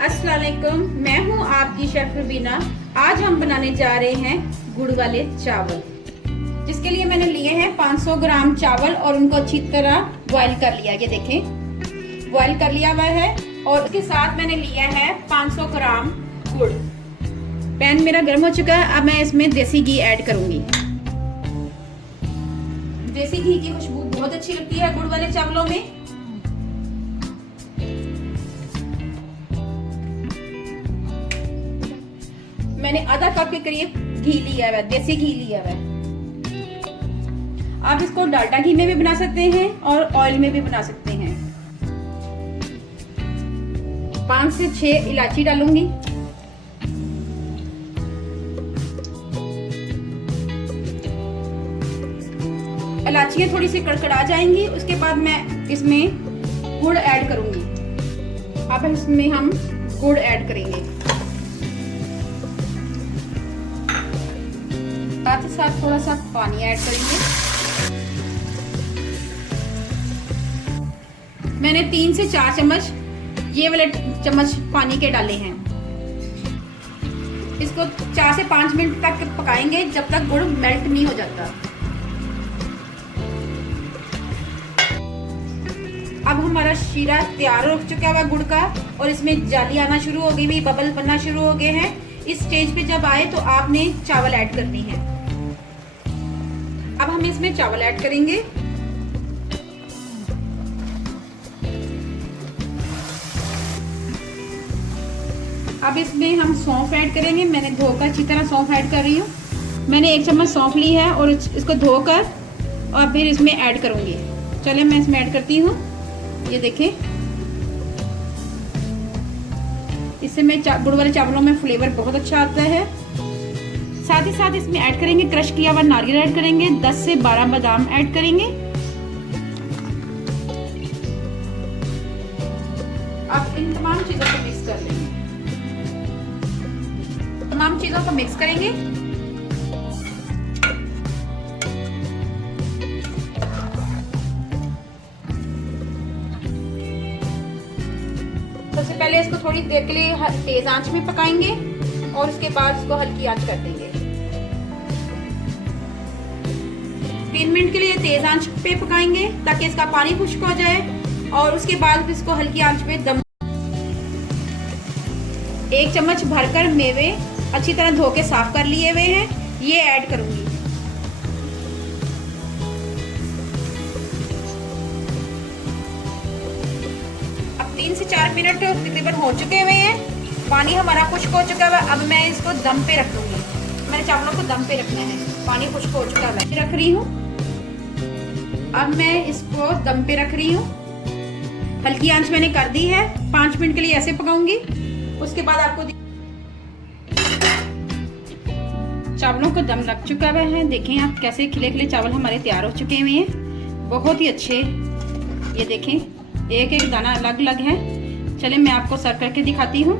अस्सलाम वालेकुम, मैं हूँ आपकी शेफ रुबीना। आज हम बनाने जा रहे हैं गुड़ वाले चावल, जिसके लिए मैंने लिए हैं 500 ग्राम चावल और उनको अच्छी तरह बॉईल कर लिया। ये देखें, बॉईल कर लिया हुआ है। और उसके साथ मैंने लिया है 500 ग्राम गुड़। पैन मेरा गर्म हो चुका है। अब मैं इसमें देसी घी ऐड करूंगी। देसी घी की खुशबू बहुत अच्छी लगती है गुड़ वाले चावलों में। मैंने आधा कप के करीब घी लिया हुआ है, देसी घी लिया हुआ है। आप इसको डालडा घी में भी बना सकते हैं और ऑयल में भी बना सकते हैं। 5 से 6 इलायची डालूंगी। इलायचियां थोड़ी सी कड़कड़ा जाएंगी, उसके बाद मैं इसमें गुड़ ऐड करूंगी। अब इसमें हम गुड़ ऐड करेंगे, साथ ही साथ थोड़ा सा पानी ऐड करेंगे। मैंने 3 से 4 चम्मच ये वाले चम्मच पानी के डाले हैं। इसको 4 से 5 मिनट तक पकाएंगे, जब तक गुड़ मेल्ट नहीं हो जाता। अब हमारा शीरा तैयार हो चुका है गुड़ का, और इसमें जाली आना शुरू हो गई, बबल बनना शुरू हो गए हैं। इस स्टेज पे जब आए तो आपने चावल ऐड करनी है। अब हम इसमें चावल ऐड करेंगे। अब इसमें हम सौंफ ऐड करेंगे। मैंने धोकर अच्छी तरह सौंफ ऐड कर रही हूँ। मैंने 1 चम्मच सौंफ ली है और इसको धोकर और फिर इसमें ऐड करूंगी। चले मैं इसमें ऐड करती हूँ। ये देखें, इससे में गुड़ वाले चावलों में फ्लेवर बहुत अच्छा आता है। साथ ही साथ इसमें ऐड करेंगे क्रश किया हुआ नारियल ऐड करेंगे, 10 से 12 बादाम ऐड करेंगे। अब इन तमाम चीजों को मिक्स कर लेंगे। तमाम चीजों को मिक्स करेंगे। सबसे पहले इसको थोड़ी देर के लिए तेज आंच में पकाएंगे और उसके बाद इसको हल्की आंच कर देंगे। 3 मिनट के लिए तेज आंच पे पकाएंगे ताकि इसका पानी खुश्क हो जाए, और उसके बाद इसको हल्की आंच पे दम। 1 चम्मच भरकर मेवे अच्छी तरह धो के साफ कर लिए हुए हैं, ये ऐड करूंगी। अब 3 से 4 मिनट तकरीबन हो चुके हुए हैं। पानी हमारा खुश्क हो चुका है। अब मैं इसको दम पे रख दूंगी। मैंने चावलों को दम पे रखना है। पानी खुश्क हो चुका है, रख रही हूँ। अब मैं इसको दम पे रख रही हूँ। हल्की आंच मैंने कर दी है। 5 मिनट के लिए ऐसे पकाऊंगी। उसके बाद आपको चावलों को दम लग चुका हुआ है। देखें आप कैसे खिले खिले चावल हमारे तैयार हो चुके हुए हैं, बहुत ही अच्छे। ये देखें, एक एक दाना अलग अलग है। चले मैं आपको सर्व करके दिखाती हूँ।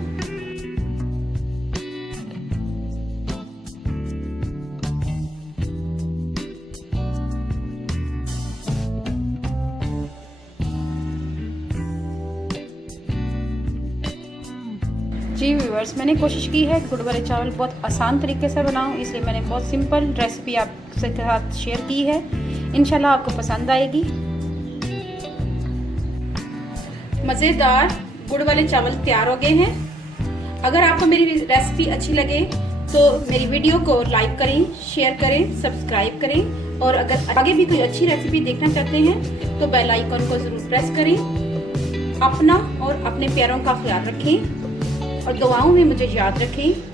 जी व्यूअर्स, मैंने कोशिश की है गुड़ वाले चावल बहुत आसान तरीके से बनाऊं, इसलिए मैंने बहुत सिंपल रेसिपी आपके साथ शेयर की है। इंशाल्लाह आपको पसंद आएगी। मज़ेदार गुड़ वाले चावल तैयार हो गए हैं। अगर आपको मेरी रेसिपी अच्छी लगे तो मेरी वीडियो को लाइक करें, शेयर करें, सब्सक्राइब करें, और अगर आगे भी कोई अच्छी रेसिपी देखना चाहते हैं तो बेल आइकन को ज़रूर प्रेस करें। अपना और अपने प्यारों का ख्याल रखें और दुआओं में मुझे याद रखें।